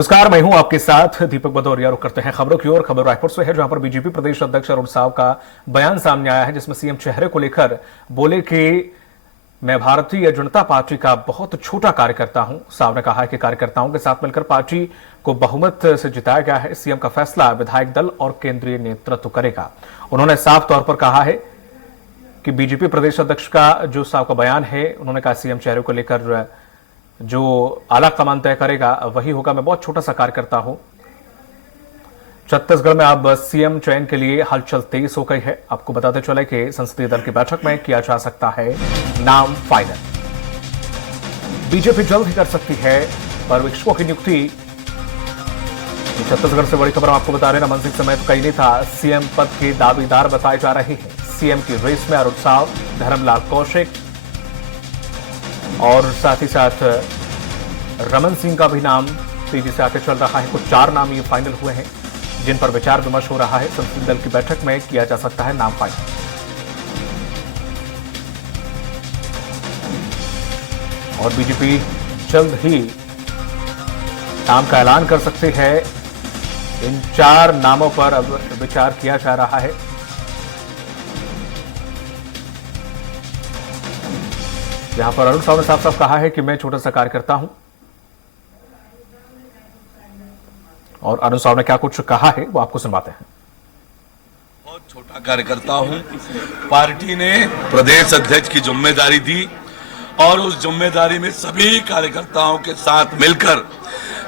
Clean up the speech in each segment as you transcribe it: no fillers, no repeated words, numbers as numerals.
नमस्कार, मैं हूं आपके साथ दीपक भदौरिया। रुक करते हैं खबरों की ओर। खबर रायपुर से है, जहां पर बीजेपी प्रदेश अध्यक्ष अरुण साव का बयान सामने आया है, जिसमें सीएम चेहरे को लेकर बोले कि मैं भारतीय जनता पार्टी का बहुत छोटा कार्यकर्ता हूं। साव ने कहा है कि कार्यकर्ताओं के साथ मिलकर पार्टी को बहुमत से जिताया गया है। सीएम का फैसला विधायक दल और केंद्रीय नेतृत्व करेगा। उन्होंने साफ तौर पर कहा है कि बीजेपी प्रदेश अध्यक्ष का जो साव का बयान है, उन्होंने कहा सीएम चेहरे को लेकर जो आला कमान तय करेगा वही होगा। मैं बहुत छोटा सा कार्यकर्ता हूं। छत्तीसगढ़ में अब सीएम चयन के लिए हलचल तेज हो गई है। आपको बताते चले कि संसदीय दल की बैठक में किया जा सकता है नाम फाइनल। बीजेपी जल्द ही कर सकती है पर्यवेक्षकों की नियुक्ति। छत्तीसगढ़ से बड़ी खबर आपको बता रहे हैं, रमन सिंह समेत कई नेता सीएम पद के दावेदार बताए जा रहे हैं। सीएम की रेस में अरुण साव, धर्मलाल कौशिक और साथ ही साथ रमन सिंह का भी नाम तेजी से आगे चल रहा है। कुछ 4 नाम ये फाइनल हुए हैं, जिन पर विचार विमर्श हो रहा है। संसदीय दल की बैठक में किया जा सकता है नाम फाइनल। और बीजेपी जल्द ही नाम का ऐलान कर सकती है। इन 4 नामों पर अब विचार किया जा रहा है। यहां पर अरुण साव ने साफ साफ कहा है कि मैं छोटा सा कार्यकर्ता हूं। और अरुण साव ने क्या कुछ कहा है वो आपको सुनवाते हैं। बहुत छोटा कार्यकर्ता हूं। पार्टी ने प्रदेश अध्यक्ष की जिम्मेदारी दी और उस जिम्मेदारी में सभी कार्यकर्ताओं के साथ मिलकर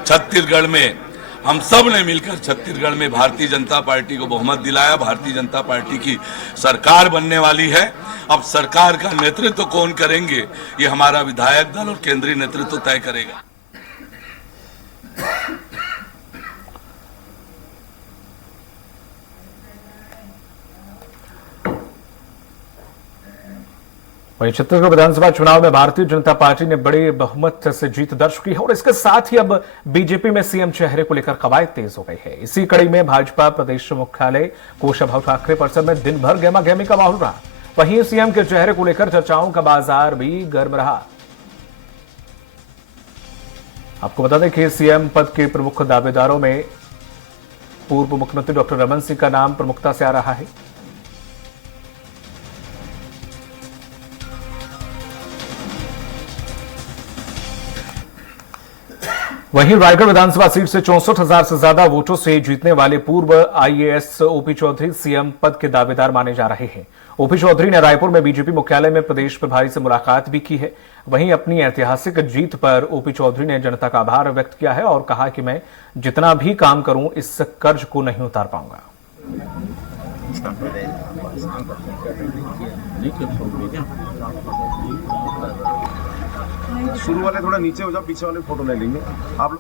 छत्तीसगढ़ में हम सब ने मिलकर छत्तीसगढ़ में भारतीय जनता पार्टी को बहुमत दिलाया। भारतीय जनता पार्टी की सरकार बनने वाली है। अब सरकार का नेतृत्व कौन करेंगे, ये हमारा विधायक दल और केंद्रीय नेतृत्व तय करेगा। वहीं छत्तीसगढ़ विधानसभा चुनाव में भारतीय जनता पार्टी ने बड़े बहुमत से जीत दर्ज की है और इसके साथ ही अब बीजेपी में सीएम चेहरे को लेकर कवायद तेज हो गई है। इसी कड़ी में भाजपा प्रदेश मुख्यालय कोषाभाऊ ठाकरे परिसर में दिन भर गहमा गहमी का माहौल रहा। वहीं सीएम के चेहरे को लेकर चर्चाओं का बाजार भी गर्म रहा। आपको बता दें कि सीएम पद के प्रमुख दावेदारों में पूर्व मुख्यमंत्री डॉक्टर रमन सिंह का नाम प्रमुखता से आ रहा है। वहीं रायगढ़ विधानसभा सीट से 64,000 से ज्यादा वोटों से जीतने वाले पूर्व आईएएस ओपी चौधरी सीएम पद के दावेदार माने जा रहे हैं। ओपी चौधरी ने रायपुर में बीजेपी मुख्यालय में प्रदेश प्रभारी से मुलाकात भी की है। वहीं अपनी ऐतिहासिक जीत पर ओपी चौधरी ने जनता का आभार व्यक्त किया है और कहा कि मैं जितना भी काम करूं इस कर्ज को नहीं उतार पाऊंगा। शुरू वाले थोड़ा नीचे हो जाओ, पीछे वाले फोटो ले लेंगे आप।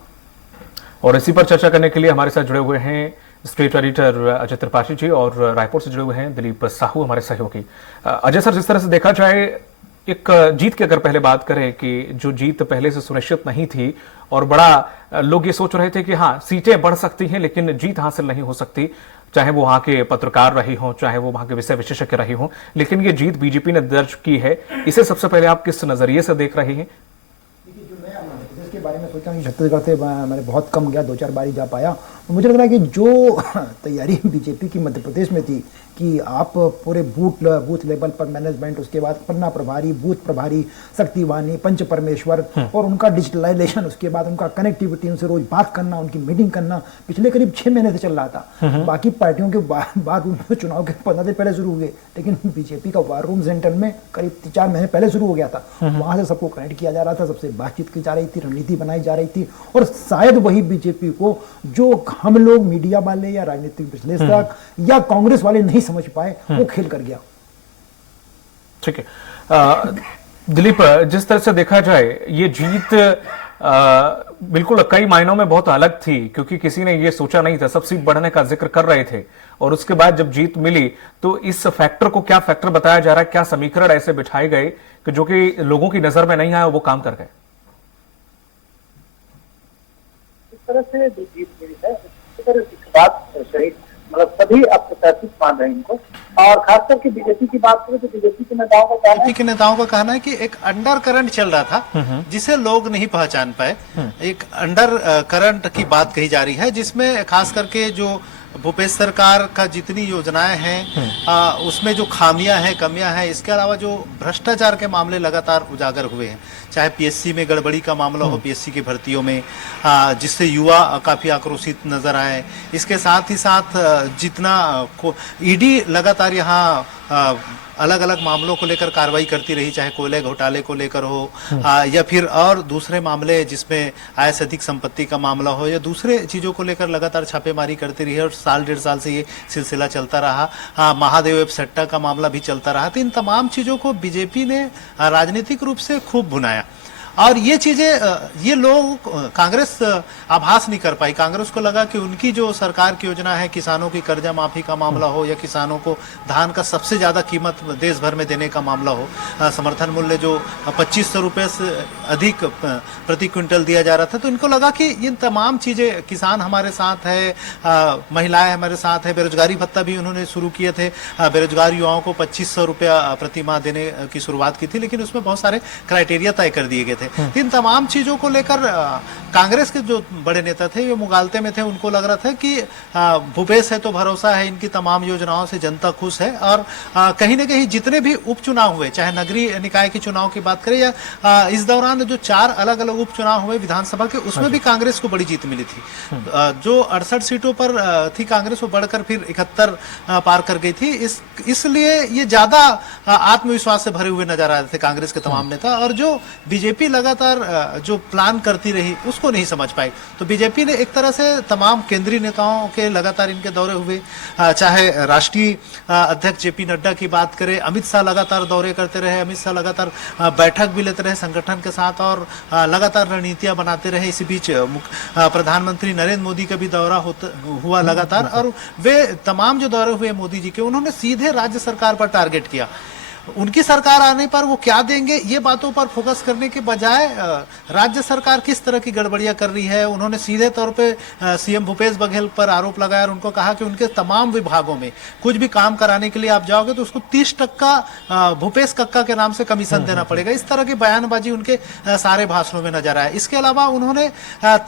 और इसी पर चर्चा करने के लिए हमारे साथ जुड़े हुए हैं स्टेट एडिटर अजय त्रिपाठी जी और रायपुर से जुड़े हुए हैं दिलीप साहू हमारे सहयोगी। अजय सर, जिस तरह से देखा जाए, एक जीत की अगर पहले बात करें कि जो जीत पहले से सुनिश्चित नहीं थी और बड़ा लोग ये सोच रहे थे कि हाँ सीटें बढ़ सकती हैं लेकिन जीत हासिल नहीं हो सकती, चाहे वो वहां के पत्रकार रही हों, चाहे वो वहां के विषय विशेषज्ञ रही हों, लेकिन ये जीत बीजेपी ने दर्ज की है। इसे सबसे पहले आप किस नजरिए से देख रहे हैं? के बारे में सोचा कि छत्तीसगढ़ से मैंने बहुत कम गया, 2-4 बार ही जा पाया। मुझे लग रहा है कि जो तैयारी बीजेपी की मध्य प्रदेश में थी कि आप पूरे बूथ लेवल पर मैनेजमेंट, उसके बाद पन्ना प्रभारी, बूथ प्रभारी, शक्तिवानी, पंच परमेश्वर और उनका डिजिटलाइजेशन, उसके बाद उनका कनेक्टिविटी, उनसे रोज बात करना, उनकी मीटिंग करना पिछले करीब 6 महीने से चल रहा था। बाकी पार्टियों के वार रूम चुनाव के 15 दिन पहले शुरू हो गए, लेकिन बीजेपी का वार रूम सेंटर में करीब 4 महीने पहले शुरू हो गया था। वहां से सबको कनेक्ट किया जा रहा था, सबसे बातचीत की जा रही थी, रणनीति बनाई जा रही थी और शायद वही बीजेपी को जो हम लोग मीडिया वाले या राजनीतिक विश्लेषक या कांग्रेस वाले नहीं समझ पाए, वो खेल कर गया। ठीक है दिलीप, जिस तरह से देखा जाए ये जीत बिल्कुल कई मायनों में बहुत अलग थी, क्योंकि किसी ने ये सोचा नहीं था। सब सीट बढ़ने का जिक्र कर रहे थे और उसके बाद जब जीत मिली तो इस फैक्टर को क्या फैक्टर बताया जा रहा है, क्या समीकरण ऐसे बिठाए गए कि जो कि लोगों की नजर में नहीं आया वो काम कर गए? इस तरह से जो जीत मिली है, इस तरह की बात सही मतलब सभी अप्रत्याशित मान रहे हैं इनको। और खास करके बीजेपी की बात करें तो बीजेपी के नेताओं का कहना है, बीजेपी के नेताओं का कहना है कि एक अंडर करंट चल रहा था जिसे लोग नहीं पहचान पाए। एक अंडर करंट की बात कही जा रही है जिसमें खास करके जो भूपेश सरकार का जितनी योजनाएं हैं उसमें जो खामियां हैं, कमियां हैं, इसके अलावा जो भ्रष्टाचार के मामले लगातार उजागर हुए हैं, चाहे पीएससी में गड़बड़ी का मामला हो, पीएससी की भर्तियों में, जिससे युवा काफी आक्रोशित नजर आए। इसके साथ ही साथ जितना ईडी लगातार यहाँ अलग अलग मामलों को लेकर कार्रवाई करती रही, चाहे कोयले घोटाले को लेकर हो या फिर और दूसरे मामले जिसमें आय से अधिक संपत्ति का मामला हो या दूसरे चीजों को लेकर लगातार छापेमारी करती रही और साल डेढ़ साल से ये सिलसिला चलता रहा। महादेव वेब सट्टा का मामला भी चलता रहा। तो इन तमाम चीजों को बीजेपी ने राजनीतिक रूप से खूब भुनाया और ये चीजें ये लोग कांग्रेस आभास नहीं कर पाई। कांग्रेस को लगा कि उनकी जो सरकार की योजना है, किसानों की कर्जा माफी का मामला हो या किसानों को धान का सबसे ज्यादा कीमत देश भर में देने का मामला हो, समर्थन मूल्य जो 2500 रुपए से अधिक प्रति क्विंटल दिया जा रहा था, तो इनको लगा कि इन तमाम चीजें, किसान हमारे साथ है, महिलाएं हमारे साथ है, बेरोजगारी भत्ता भी उन्होंने शुरू किए थे, बेरोजगार युवाओं को 2500 रुपया प्रति माह देने की शुरुआत की थी, लेकिन उसमें बहुत सारे क्राइटेरिया तय कर दिए गए थे। इन तमाम चीजों को लेकर कांग्रेस के जो बड़े नेता थे ये मुगालते में थे। उनको लग रहा था कि भूपेश है तो भरोसा है, इनकी तमाम योजनाओं से जनता खुश है और कहीं ना कहीं जितने भी उपचुनाव हुए, चाहे नगरीय निकाय के चुनाव की बात करें या इस दौरान जो 4 अलग अलग उपचुनाव हुए विधानसभा के, उसमें भी कांग्रेस को बड़ी जीत मिली थी। जो 68 सीटों पर थी कांग्रेस, वो बढ़कर फिर 71 पार कर गई थी। इसलिए ये ज्यादा आत्मविश्वास से भरे हुए नजर आ रहे थे कांग्रेस के तमाम नेता, और जो बीजेपी लगातार जो प्लान करती रही उसको नहीं समझ पाई। तो बीजेपी ने एक तरह से तमाम केंद्रीय नेताओं के लगातार इनके दौरे हुए, चाहे राष्ट्रीय अध्यक्ष जेपी नड्डा की बात करें, अमित शाह लगातार दौरे करते रहे, अमित शाह लगातार बैठक भी लेते रहे संगठन के साथ और लगातार रणनीतियां बनाते रहे। इसी बीच प्रधानमंत्री नरेंद्र मोदी का भी दौरा हुआ लगातार, और वे तमाम जो दौरे हुए मोदी जी के, उन्होंने सीधे राज्य सरकार पर टारगेट किया। उनकी सरकार आने पर वो क्या देंगे ये बातों पर फोकस करने के बजाय राज्य सरकार किस तरह की गड़बड़ियां कर रही है, उन्होंने सीधे तौर पे सीएम भूपेश बघेल पर आरोप लगाया और उनको कहा कि उनके तमाम विभागों में कुछ भी काम कराने के लिए आप जाओगे तो उसको 30% भूपेश कक्का के नाम से कमीशन देना पड़ेगा। इस तरह की बयानबाजी उनके सारे भाषणों में नजर आया। इसके अलावा उन्होंने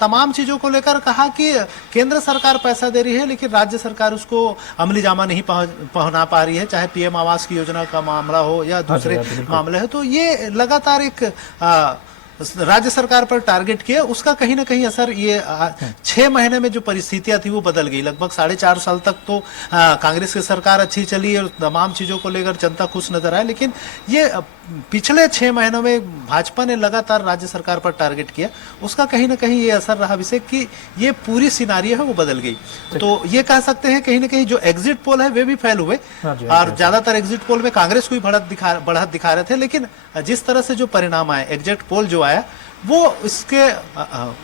तमाम चीजों को लेकर कहा कि केंद्र सरकार पैसा दे रही है लेकिन राज्य सरकार उसको अमली जामा नहीं पहुंचा पा रही है, चाहे पीएम आवास की योजना का मामला हो या दूसरे मामले हो। तो ये लगातार एक राज्य सरकार पर टारगेट किया, उसका कहीं ना कहीं असर ये 6 महीने में जो परिस्थितियां थी वो बदल गई। लगभग 4.5 साल तक तो कांग्रेस की सरकार अच्छी चली और तमाम चीजों को लेकर जनता खुश नजर आए, लेकिन ये पिछले 6 महीनों में भाजपा ने लगातार राज्य सरकार पर टारगेट किया, उसका कहीं ना कहीं ये असर रहा अभिषेक कि ये पूरी सिनारियो है वो बदल गई। तो ये कह सकते हैं कहीं ना कहीं जो एग्जिट पोल है वे भी फेल हुए और ज्यादातर एग्जिट पोल में कांग्रेस को ही बढ़त दिखा रहे थे, लेकिन जिस तरह से जो परिणाम आए, एग्जिट पोल जो आया वो इसके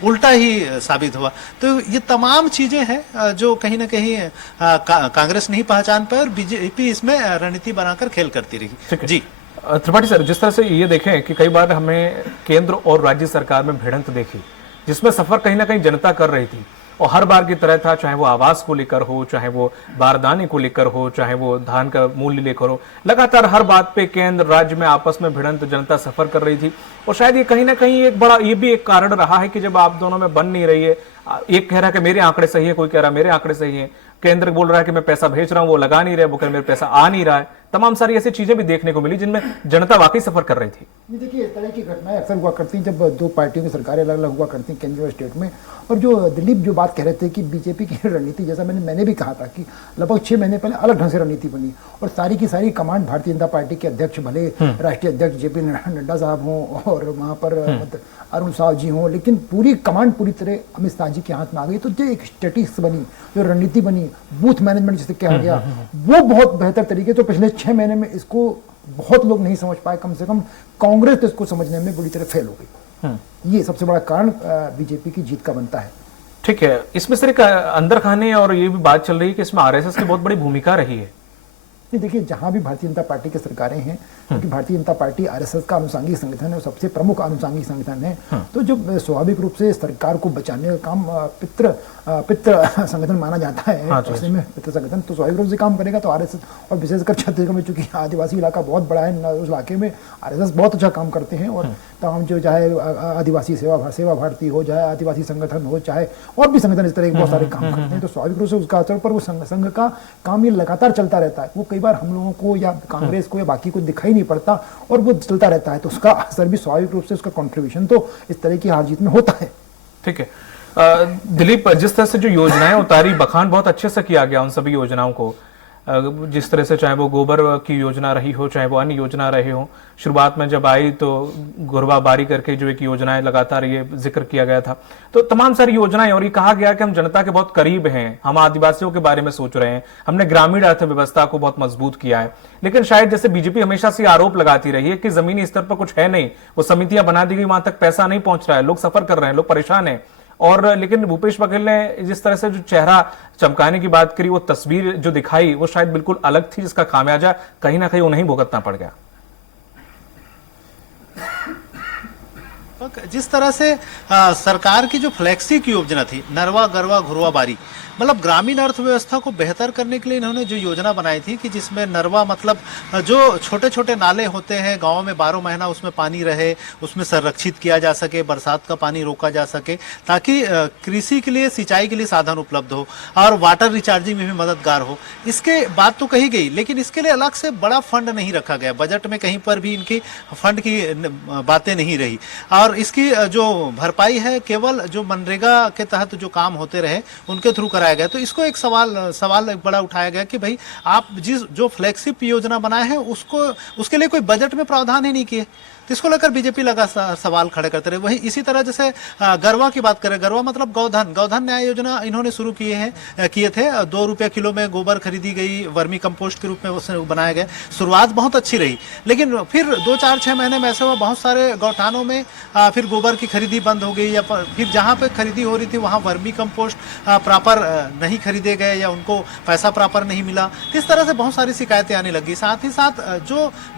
उल्टा ही साबित हुआ। तो ये तमाम चीजें हैं जो कहीं ना कहीं कांग्रेस नहीं पहचान पाए और बीजेपी इसमें रणनीति बनाकर खेल करती रही। जी त्रिपाठी सर, जिस तरह से ये देखें कि कई बार हमें केंद्र और राज्य सरकार में भिड़ंत देखी, जिसमें सफर कहीं ना कहीं जनता कर रही थी और हर बार की तरह था, चाहे वो आवास को लेकर हो, चाहे वो बारदाने को लेकर हो, चाहे वो धान का मूल्य लेकर हो, लगातार हर बात पे केंद्र राज्य में आपस में भिड़ंत जनता सफर कर रही थी। और शायद ये कहीं ना कहीं एक बड़ा ये भी एक कारण रहा है कि जब आप दोनों में बन नहीं रही है, एक कह रहा है कि मेरे आंकड़े सही है, कोई कह रहा है मेरे आंकड़े सही है, केंद्र बोल रहा है कि मैं पैसा भेज रहा हूं, वो लगा नहीं रहे, वो कह रहे मेरे पैसा आ नहीं रहा है, तमाम सारी ऐसी चीजें भी देखने को मिली जिनमें जनता वाकई सफर कर रही थी। देखिए, इस तरह की घटनाएं अक्सर हुआ करती हैं जब 2 पार्टियों की सरकारें अलग अलग हुआ करती हैं केंद्र और स्टेट में। और जो दिलीप जो बात कह रहे थे कि बीजेपी की रणनीति, जैसा मैंने भी कहा था कि लगभग 6 महीने पहले अलग ढंग से रणनीति बनी और सारी की सारी कमांड भारतीय जनता पार्टी के अध्यक्ष, भले राष्ट्रीय अध्यक्ष जेपी नड्डा साहब हों और वहाँ पर अरुण साव जी हों, लेकिन पूरी कमांड पूरी तरह अमित शाह जी के हाथ में आ गई। तो जो एक स्टेटिक्स बनी, जो रणनीति बनी, बूथ मैनेजमेंट जिसे कहा गया, वो बहुत बेहतर तरीके। तो पिछले 6 महीने में इसको बहुत लोग नहीं समझ पाए, कम से कम कांग्रेस तो इसको समझने में बुरी तरह फेल हो गई। ये सबसे बड़ा कारण बीजेपी की जीत का बनता है। ठीक है, इसमें सिर्फ अंदर खाने और ये भी बात चल रही है कि इसमें आरएसएस की बहुत बड़ी भूमिका रही है। नहीं, देखिए, जहां भी भारतीय जनता पार्टी की सरकारें हैं, क्योंकि भारतीय जनता पार्टी आरएसएस का अनुषंगिक संगठन है और सबसे प्रमुख अनुषंगिक संगठन है, तो जो स्वाभाविक रूप से सरकार को बचाने का काम पितृ संगठन माना जाता है, ऐसे में पितृ संगठन तो स्वाभाविक रूप से काम करेगा। तो आरएसएस, और विशेषकर छत्तीसगढ़ में चूंकि आदिवासी इलाका बहुत बड़ा है, उस इलाके में आरएसएस बहुत अच्छा काम करते हैं। और तमाम जो चाहे आदिवासी सेवा भारती हो, चाहे आदिवासी संगठन हो, चाहे और भी संगठन इस तरह के बहुत सारे काम करते हैं, तो स्वाभाविक रूप से उसका असर पर वो संघ का काम ये लगातार चलता रहता है। वो कई बार हम लोगों को या कांग्रेस को या बाकी को दिखाई नहीं पड़ता और वो चलता रहता है, तो उसका असर भी स्वाभाविक रूप से, उसका कंट्रीब्यूशन तो इस तरह की हार जीत में होता है। ठीक है दिलीप, जिस तरह से जो योजनाएं उतारी, बखान बहुत अच्छे से किया गया उन सभी योजनाओं को, जिस तरह से चाहे वो गोबर की योजना रही हो, चाहे वो अन्य योजना रही हो। शुरुआत में जब आई तो घुरवा बारी करके जो एक योजनाएं लगातार ये जिक्र किया गया था, तो तमाम सारी योजनाएं, और ये कहा गया कि हम जनता के बहुत करीब हैं, हम आदिवासियों के बारे में सोच रहे हैं, हमने ग्रामीण अर्थव्यवस्था को बहुत मजबूत किया है। लेकिन शायद जैसे बीजेपी हमेशा से आरोप लगाती रही है कि जमीनी स्तर पर कुछ है नहीं, वो समितियां बना दी गई, वहां तक पैसा नहीं पहुंच रहा है, लोग सफर कर रहे हैं, लोग परेशान हैं। और लेकिन भूपेश बघेल ने जिस तरह से जो चेहरा चमकाने की बात करी, वो तस्वीर जो दिखाई, वो शायद बिल्कुल अलग थी, जिसका खामियाजा कहीं ना कहीं उन्हें भुगतना पड़ गया। जिस तरह से सरकार की जो फ्लैक्सी योजना थी, नरवा गरवा घुरवा बारी, मतलब ग्रामीण अर्थव्यवस्था को बेहतर करने के लिए इन्होंने जो योजना बनाई थी कि जिसमें नरवा मतलब जो छोटे छोटे नाले होते हैं गांव में 12 महीना उसमें पानी रहे, उसमें संरक्षित किया जा सके, बरसात का पानी रोका जा सके, ताकि कृषि के लिए, सिंचाई के लिए साधन उपलब्ध हो और वाटर रिचार्जिंग में भी मददगार हो। इसके बात तो कही गई, लेकिन इसके लिए अलग से बड़ा फंड नहीं रखा गया, बजट में कहीं पर भी इनकी फंड की बातें नहीं रही। और इसकी जो भरपाई है केवल जो मनरेगा के तहत जो काम होते रहे उनके थ्रू कराया गया। तो इसको एक सवाल एक बड़ा उठाया गया कि भाई आप जो फ्लैगशिप योजना बनाए हैं उसके लिए कोई बजट में प्रावधान ही नहीं किए, तो इसको लेकर बीजेपी लगा सवाल खड़े करते रहे। वही इसी तरह जैसे गरवा की बात करें, गरवा मतलब गौधन न्याय योजना इन्होंने शुरू किए थे। 2 रुपये किलो में गोबर खरीदी गई, वर्मी कंपोस्ट के रूप में उसे बनाया गया। शुरुआत बहुत अच्छी रही, लेकिन फिर 2-4-6 महीने में ऐसे हुआ बहुत सारे गौठानों में फिर गोबर की खरीदी बंद हो गई, या फिर जहाँ पे खरीदी हो रही थी वहाँ वर्मी कंपोस्ट प्रॉपर नहीं खरीदे गए या उनको पैसा प्रॉपर नहीं मिला। इस तरह से बहुत सारी शिकायतें आने लगी। साथ ही साथ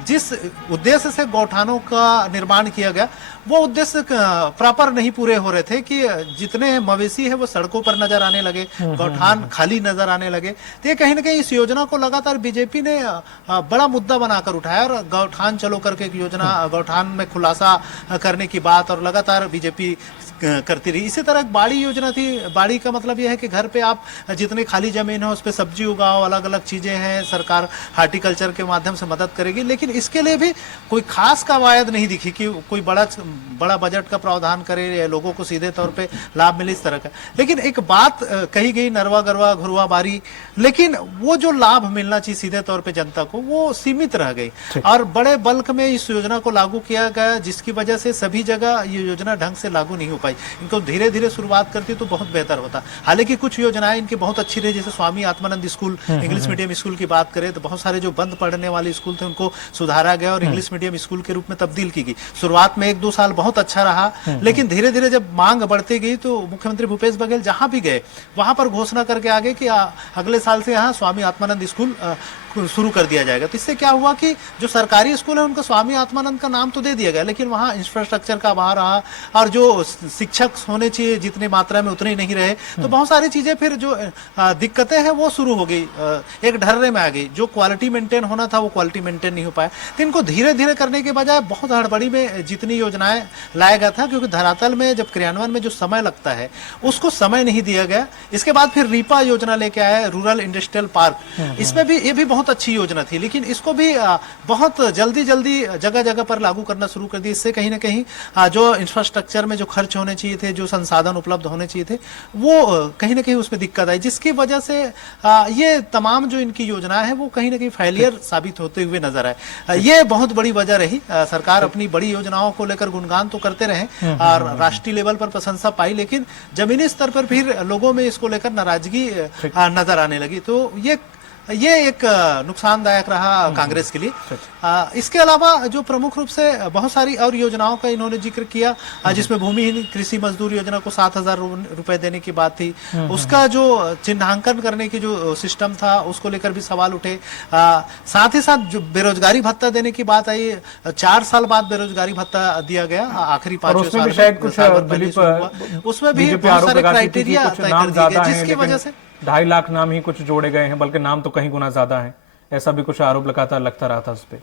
जिस उद्देश्य से गौठानों का निर्माण किया गया वो उद्देश्य प्रॉपर नहीं पूरे हो रहे थे कि जितने मवेशी है वो सड़कों पर नजर आने लगे, गौठान खाली नजर आने लगे। तो ये कहीं ना कहीं इस योजना को लगातार बीजेपी ने बड़ा मुद्दा बनाकर उठाया और गौठान चलो करके एक योजना, गौठान में खुलासा करने की बात और लगातार बीजेपी करती रही। इसी तरह एक बाड़ी योजना थी। बाड़ी का मतलब यह है कि घर पे आप जितनी खाली जमीन है उस पर सब्जी उगाओ, अलग अलग चीजें हैं, सरकार हार्टिकल्चर के माध्यम से मदद करेगी। लेकिन इसके लिए भी कोई खास कवायद नहीं दिखी कि कोई बड़ा बजट का प्रावधान करे या लोगों को सीधे तौर पे लाभ मिले इस तरह का। लेकिन एक बात कही गई, नरवा गरवा घुरवा बारी, लेकिन वो जो लाभ मिलना चाहिए सीधे तौर पे जनता को वो सीमित रह गई और बड़े बल्क में इस योजना को लागू किया गया, जिसकी वजह से सभी जगह ये योजना ढंग से लागू नहीं हो पाई। इनको धीरे धीरे शुरुआत करती तो बहुत बेहतर होता। हालांकि कुछ योजनाएं इनकी बहुत अच्छी रही, जैसे Swami Atmanand school, English medium school की बात करें तो बहुत सारे जो बंद पढ़ने वाले स्कूल थे उनको सुधारा गया और इंग्लिश मीडियम स्कूल के रूप में तब्दील की गई। शुरुआत में 1-2 साल बहुत अच्छा रहा, लेकिन धीरे धीरे जब मांग बढ़ती गई तो मुख्यमंत्री भूपेश बघेल जहां भी गए वहां पर घोषणा करके आगे कि अगले साल से यहाँ स्वामी आत्मानंद स्कूल शुरू कर दिया जाएगा। तो इससे क्या हुआ कि जो सरकारी स्कूल है उनको स्वामी आत्मानंद का नाम तो दे दिया गया, लेकिन वहाँ इंफ्रास्ट्रक्चर का अभाव रहा और जो शिक्षक होने चाहिए जितनी मात्रा में उतने ही नहीं रहे। तो बहुत सारी चीजें फिर जो दिक्कतें हैं वो शुरू हो गई, एक ढर्रे में आ गई। जो क्वालिटी मेंटेन होना था वो क्वालिटी मेंटेन नहीं हो पाया। तो इनको धीरे धीरे करने के बजाय बहुत हड़बड़ी में जितनी योजनाएं लाया गया था, क्योंकि धरातल में जब क्रियान्वयन में जो समय लगता है उसको समय नहीं दिया गया। इसके बाद फिर रीपा योजना लेके आया, रूरल इंडस्ट्रियल पार्क। इसमें भी ये भी बहुत अच्छी योजना थी, लेकिन इसको भी बहुत जल्दी जगह जगह पर लागू करना शुरू कर दिया। इससे कहीं ना कहीं जो इंफ्रास्ट्रक्चर में जो खर्च होने चाहिए थे, जो संसाधन उपलब्ध होने चाहिए थे, वो कहीं ना कहीं उसमें दिक्कत आई, जिसकी वजह से ये तमाम जो इनकी योजनाएं हैं वो कहीं ना कहीं फेलियर साबित होते हुए नजर आए। ये बहुत बड़ी वजह रही। सरकार अपनी बड़ी योजनाओं को लेकर गुणगान तो करते रहे और राष्ट्रीय लेवल पर प्रशंसा पाई, लेकिन जमीनी स्तर पर फिर लोगों में इसको लेकर नाराजगी नजर आने लगी। तो ये ये एक नुकसानदायक रहा कांग्रेस के लिए। इसके अलावा जो प्रमुख रूप से बहुत सारी और योजनाओं का इन्होंने जिक्र किया, जिसमें भूमिहीन कृषि मजदूर योजना को 7,000 रुपए देने की बात थी, उसका जो चिन्हांकन करने की जो सिस्टम था उसको लेकर भी सवाल उठे। साथ ही साथ जो बेरोजगारी भत्ता देने की बात आई, 4 साल बाद बेरोजगारी भत्ता दिया गया, आखिरी 5 साल में शायद कुछ साल भर पहले शुरू हुआ। उसमें भी बहुत सारे क्राइटेरिया तय कर दिए गए, जिसकी वजह से 2.5 लाख नाम ही कुछ जोड़े गए हैं, बल्कि नाम तो कहीं गुना ज्यादा है। ऐसा भी कुछ आरोप लगातार लगता रहा था उस पे।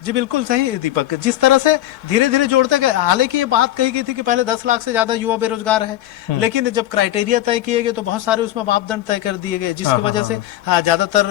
जी बिल्कुल सही दीपक, जिस तरह से धीरे धीरे जोड़ते गए। हालांकि ये बात कही गई थी कि पहले 10 लाख से ज्यादा युवा बेरोजगार है, लेकिन जब क्राइटेरिया तय किए गए तो बहुत सारे उसमें मापदंड तय कर दिए गए, जिसकी वजह से ज्यादातर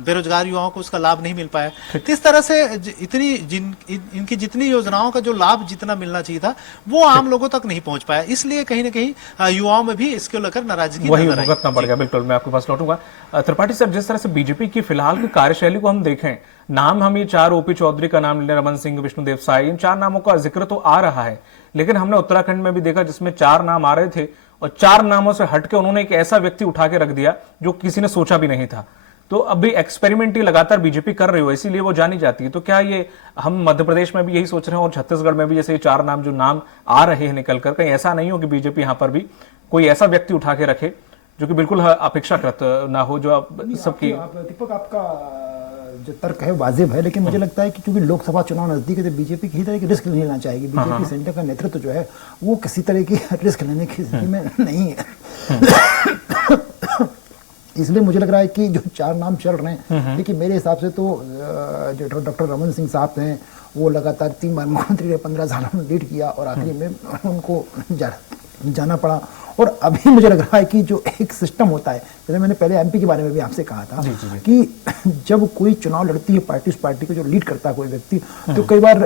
बेरोजगार युवाओं को उसका लाभ नहीं मिल पाया। तो इस तरह से इनकी जितनी योजनाओं का जो लाभ जितना मिलना चाहिए था वो आम लोगों तक नहीं पहुंच पाया, इसलिए कहीं ना कहीं युवाओं में भी इसको लेकर नाराजगी वही नजर आई। भुगतना पड़ गया। बिल्कुल, मैं आपके पास लौटूंगा। त्रिपाठी सर, जिस तरह से बीजेपी की फिलहाल की कार्यशैली को हम देखें, नाम हम ये 4 ओपी चौधरी का नाम ले, रमन सिंह, विष्णुदेव साय, इन 4 नामों का जिक्र तो आ रहा है, लेकिन हमने उत्तराखंड में भी देखा जिसमें 4 नाम आ रहे थे और 4 नामों से हटके उन्होंने एक ऐसा व्यक्ति उठा के रख दिया जो किसी ने सोचा भी नहीं था। तो अभी एक्सपेरिमेंट ही लगातार बीजेपी कर रही हो, इसीलिए वो जानी जाती है। तो क्या ये हम मध्य प्रदेश में भी यही सोच रहे हैं और छत्तीसगढ़ में भी जैसे ये 4 नाम जो नाम आ रहे हैं निकलकर, कहीं ऐसा नहीं हो कि बीजेपी यहां पर भी कोई ऐसा व्यक्ति उठा के रखे जो कि बिल्कुल अपेक्षाकृत ना हो, जो सबकी। दीपक, आपका जो तर्क है वाजिब है, लेकिन मुझे लगता है कि चूंकि लोकसभा चुनाव नजदीक है तो बीजेपी किसी तरह की रिस्क नहीं लेना चाहेगी। बीजेपी सेंटर का नेतृत्व जो है वो किसी तरह की रिस्क लेने की स्थिति में नहीं है। इसलिए मुझे लग रहा है कि जो 4 नाम चल रहे हैं, देखिए मेरे हिसाब से तो जो डॉक्टर रमन सिंह साहब हैं वो लगातार 3 बार मुख्यमंत्री ने 15 सालों में लीड किया और आखिरी में उनको जाना पड़ा। और अभी मुझे लग रहा है कि जो एक सिस्टम होता है, जैसे मैंने पहले एमपी के बारे में भी आपसे कहा था कि जब कोई चुनाव लड़ती है पार्टी, उस पार्टी को जो लीड करता है कोई व्यक्ति, तो कई बार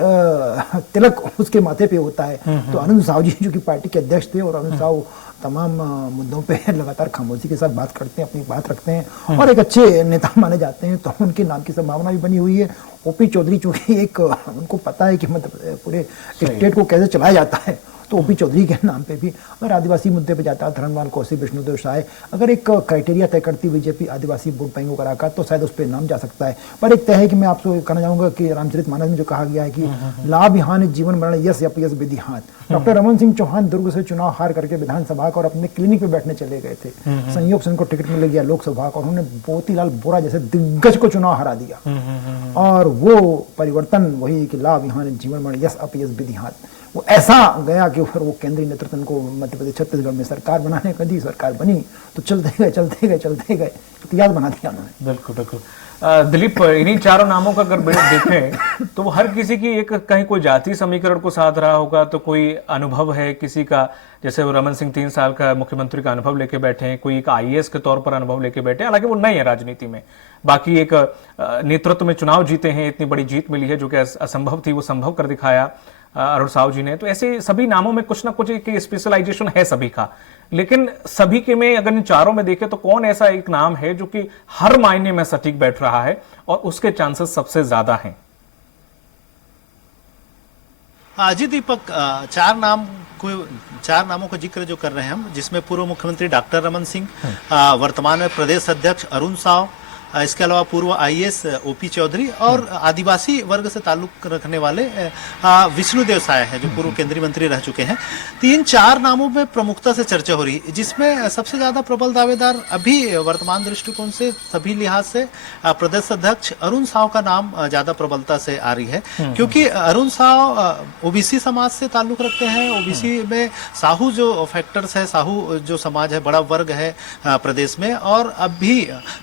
तिलक उसके माथे पे होता है। तो आनंद साहु जी जो कि पार्टी के अध्यक्ष थे, और आनंद साहु तमाम मुद्दों पे लगातार खामोशी के साथ बात करते हैं, अपनी बात रखते हैं और एक अच्छे नेता माने जाते हैं, तो उनके नाम की संभावना भी बनी हुई है। ओपी चौधरी चूंकि एक उनको पता है कि मतलब पूरे स्टेट को कैसे चलाया जाता है, तो ओपी चौधरी के नाम पे भी अगर आदिवासी मुद्दे पे जाता है, धर्मलाल कौशिक, विष्णुदेव साय, अगर एक क्राइटेरिया तय करती बीजेपी आदिवासी वोट बैंकों का रखा तो शायद उस पर नाम जा सकता है। पर एक तय है कि मैं आपसे कहना चाहूंगा कि रामचरितमानस में जो कहा गया है कि लाभ हानि जीवन मरण यस अपयस विधि हाथ। डॉक्टर रमन सिंह चौहान दुर्ग से चुनाव हार करके विधानसभा का और अपने क्लिनिक पे बैठने चले गए थे, संयोग से उनको टिकट मिल गया लोकसभा का, उन्होंने मोतीलाल वोरा जैसे दिग्गज को चुनाव हरा दिया। और वो परिवर्तन वही कि लाभ हानि जीवन मरण यस अपयस विधि हाथ, वो ऐसा गया कि फिर वो केंद्रीय नेतृत्व को मध्य प्रदेश छत्तीसगढ़ में सरकार बनाने का दी, सरकार बनी तो चलते गए इतिहास बना दिया उन्होंने। बिल्कुल बिल्कुल। दिलीप, इन्हीं 4 नामों का अगर देखें तो हर किसी की एक कहीं कोई जाति समीकरण को साध रहा होगा, तो कोई अनुभव है किसी का, जैसे वो रमन सिंह 3 साल का मुख्यमंत्री का अनुभव लेके बैठे हैं, कोई एक आईएएस के तौर पर अनुभव लेके बैठे हैं, हालांकि वो नए है राजनीति में, बाकी एक नेतृत्व में चुनाव जीते हैं, इतनी बड़ी जीत मिली है जो कि असंभव थी वो संभव कर दिखाया अरुण साहु जी ने। तो ऐसे सभी नामों में कुछ ना कुछ एक स्पेशलाइजेशन है सभी का, लेकिन सभी के में अगर इन 4 में देखें तो कौन ऐसा एक नाम है जो कि हर मायने में सटीक बैठ रहा है और उसके चांसेस सबसे ज्यादा हैं? जी दीपक, 4 नामों का जिक्र जो कर रहे हैं हम, जिसमें पूर्व मुख्यमंत्री डॉक्टर रमन सिंह, वर्तमान में प्रदेश अध्यक्ष अरुण साव, इसके अलावा पूर्व आईएएस ओपी चौधरी और आदिवासी वर्ग से ताल्लुक रखने वाले विष्णुदेव साय हैं जो पूर्व केंद्रीय मंत्री रह चुके हैं। 3-4 नामों में प्रमुखता से चर्चा हो रही है, जिसमें सबसे ज्यादा प्रबल दावेदार अभी वर्तमान दृष्टिकोण से सभी लिहाज से प्रदेश अध्यक्ष अरुण साव का नाम ज्यादा प्रबलता से आ रही है, क्योंकि अरुण साव ओबीसी समाज से ताल्लुक रखते हैं। ओबीसी में साहू जो फैक्टर्स है, साहू जो समाज है, बड़ा वर्ग है प्रदेश में, और अभी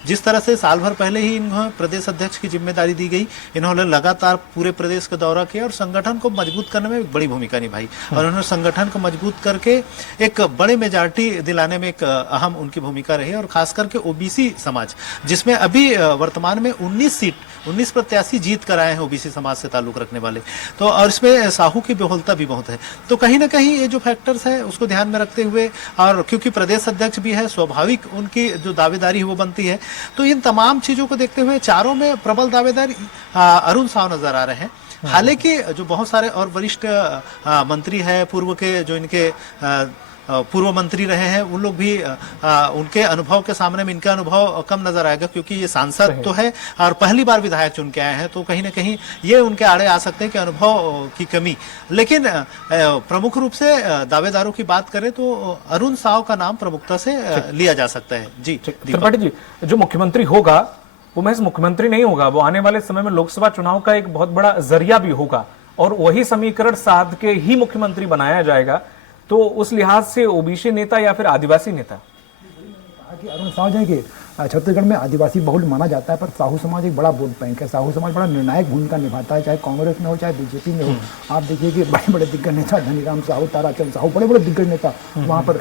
जिस तरह से साल भर पहले ही इन्हें प्रदेश अध्यक्ष की जिम्मेदारी दी गई, इन्होंने लगातार पूरे प्रदेश का दौरा किया और संगठन को मजबूत करने में एक बड़ी भूमिका निभाई, और उन्होंने संगठन को मजबूत करके एक बड़े मेजॉरिटी दिलाने में एक अहम उनकी भूमिका रही। और खास करके ओबीसी समाज, जिसमें अभी वर्तमान में 19 प्रत्याशी जीत कर आए हैं ओबीसी समाज से ताल्लुक रखने वाले, तो और इसमें साहू की बहुलता भी बहुत है। तो कहीं ना कहीं ये जो फैक्टर्स है उसको ध्यान में रखते हुए, और क्योंकि प्रदेश अध्यक्ष भी है, स्वाभाविक उनकी जो दावेदारी है वो बनती है, तो इन तमाम चीजों को देखते हुए 4 में प्रबल दावेदार अरुण साव नजर आ रहे हैं। हालांकि जो बहुत सारे और वरिष्ठ मंत्री है पूर्व के, जो इनके पूर्व मंत्री रहे हैं, उन लोग भी उनके अनुभव के सामने में इनका अनुभव कम नजर आएगा, क्योंकि ये सांसद तो है और पहली बार विधायक चुन के आए हैं, तो कहीं ना कहीं ये उनके आड़े आ सकते हैं कि अनुभव की कमी। लेकिन प्रमुख रूप से दावेदारों की बात करें तो अरुण साव का नाम प्रमुखता से लिया जा सकता है। जी त्रिपाठी जी, जो मुख्यमंत्री होगा वो महज मुख्यमंत्री नहीं होगा, वो आने वाले समय में लोकसभा चुनाव का एक बहुत बड़ा जरिया भी होगा और वही समीकरण साध के ही मुख्यमंत्री बनाया जाएगा। तो उस लिहाज से ओबीसी नेता या फिर आदिवासी नेता कि अरुण साहु जी कि छत्तीसगढ़ में आदिवासी बहुल माना जाता है, पर साहू समाज एक बड़ा वोट बैंक है। साहू समाज बड़ा निर्णायक भूमिका निभाता है, चाहे कांग्रेस में हो चाहे बीजेपी में हो। आप देखिए कि बड़े बड़े दिग्गज नेता धनीराम साहू, ताराचंद साहू, बड़े बड़े दिग्गज नेता वहाँ पर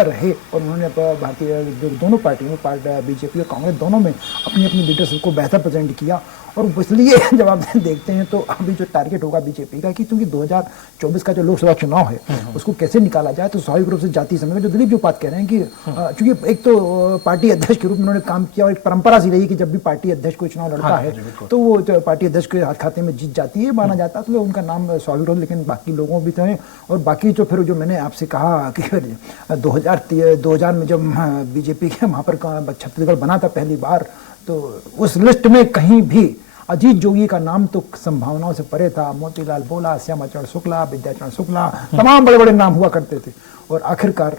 रहे और उन्होंने भारतीय दोनों पार्टियों में बीजेपी और कांग्रेस दोनों में अपनी अपनी लीडरशिप को बेहतर प्रेजेंट किया। और इसलिए जब आप देखते हैं तो अभी जो टारगेट होगा बीजेपी का कि क्योंकि 2024 का जो लोकसभा चुनाव है उसको कैसे निकाला जाए, तो स्वाभाविक रूप से जाति समय जो दिलीप जो बात कह रहे हैं कि चूंकि एक तो पार्टी अध्यक्ष के रूप में उन्होंने काम किया और एक परंपरा सी रही कि जब भी पार्टी अध्यक्ष कोई चुनाव लड़ता है तो वो पार्टी अध्यक्ष के हाथ खाते में जीत जाती है माना जाता है, तो उनका नाम स्वाभाविक रूप। लेकिन बाकी लोगों भी तो हैं और बाकी जो फिर जो मैंने आपसे कहा कि 2000 में जब बीजेपी के वहाँ पर छत्तीसगढ़ बना था पहली बार, तो उस लिस्ट में कहीं भी अजीत जोगी का नाम तो संभावनाओं से परे था। मोतीलाल बोला, श्यामाचरण शुक्ला, विद्याचरण शुक्ला, तमाम बड़े बड़े नाम हुआ करते थे और आखिरकार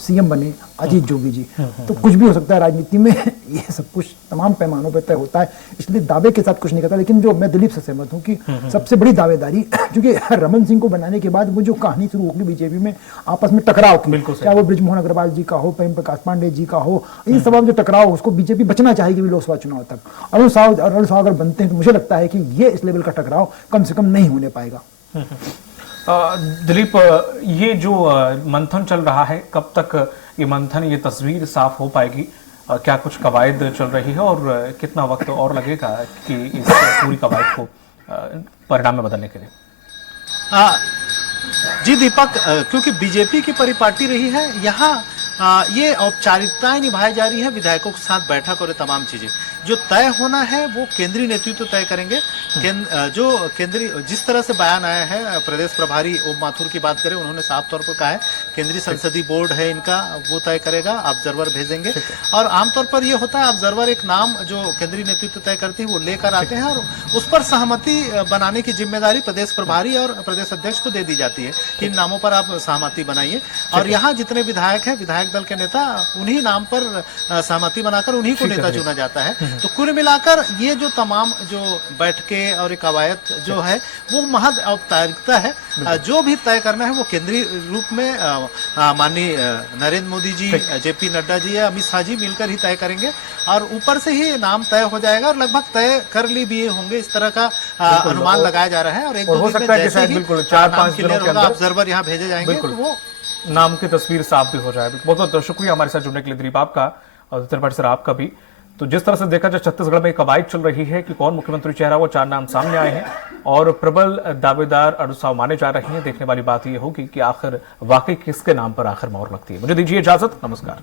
सीएम बने अजीत जोगी जी। तो कुछ भी हो सकता है राजनीति में, ये सब कुछ तमाम पैमानों पर तय होता है, इसलिए दावे के साथ कुछ नहीं करता। लेकिन जो मैं दिलीप से सहमत हूँ कि सबसे बड़ी दावेदारी क्योंकि रमन सिंह को बनाने के बाद वो जो कहानी शुरू होगी बीजेपी में आपस में टकराव की, चाहे वो बृजमोहन अग्रवाल जी का हो, प्रेम प्रकाश पांडे जी का हो, इन सब जो टकराव उसको बीजेपी बचना चाहेगी लोकसभा चुनाव तक। अरुण साव अगर बनते हैं तो मुझे लगता है कि ये इस लेवल का टकराव कम से कम नहीं होने पाएगा। दिलीप, ये जो मंथन चल रहा है, कब तक ये मंथन, ये तस्वीर साफ हो पाएगी? क्या कुछ कवायद चल रही है और कितना वक्त और लगेगा कि इस पूरी कवायद को परिणाम में बदलने के लिए? जी दीपक, क्योंकि बीजेपी की परिपाटी रही है यहाँ, ये औपचारिकताएं निभाई जा रही है, विधायकों के साथ बैठक और तमाम चीजें जो तय होना है वो केंद्रीय नेतृत्व तय करेंगे। जो केंद्रीय जिस तरह से बयान आया है, प्रदेश प्रभारी ओम माथुर की बात करें, उन्होंने साफ तौर पर कहा है केंद्रीय संसदीय बोर्ड है इनका, वो तय करेगा, ऑब्जर्वर भेजेंगे। और आमतौर पर ये होता है ऑब्जर्वर एक नाम जो केंद्रीय नेतृत्व तय करती है वो लेकर आते हैं और उस पर सहमति बनाने की जिम्मेदारी प्रदेश प्रभारी और प्रदेश अध्यक्ष को दे दी जाती है कि इन नामों पर आप सहमति बनाइए। और यहाँ जितने विधायक हैं, विधायक दल के नेता, उन्हीं नाम पर सहमति बनाकर उन्हीं को नेता चुना जाता है। तो कुल मिलाकर ये जो तमाम जो बैठके और कवायद जो है वो महज औपचारिकता है। जो भी तय करना है वो केंद्रीय रूप में माननीय नरेंद्र मोदी जी, जेपी नड्डा जी या अमित शाह जी मिलकर ही तय करेंगे और ऊपर से ही नाम तय हो जाएगा और लगभग तय कर ली भी होंगे, इस तरह का अनुमान लगाया जा रहा है। और एक दो दिन में जैसे ही 4-5 दिनों के अंदर ऑब्जर्वर यहाँ भेजे जाएंगे तो वो नाम की तस्वीर साफ भी हो जाएगी। बहुत बहुत शुक्रिया हमारे साथ जुड़ने के लिए दिलीप आपका और त्रिपाठी सर आपका भी। तो जिस तरह से देखा जाए छत्तीसगढ़ में कवायद चल रही है कि कौन मुख्यमंत्री चेहरा, वो 4 नाम सामने आए हैं और प्रबल दावेदार अरुण साव माने जा रहे हैं। देखने वाली बात यह होगी कि आखिर वाकई किसके नाम पर आखिर मोहर लगती है। मुझे दीजिए इजाजत, नमस्कार।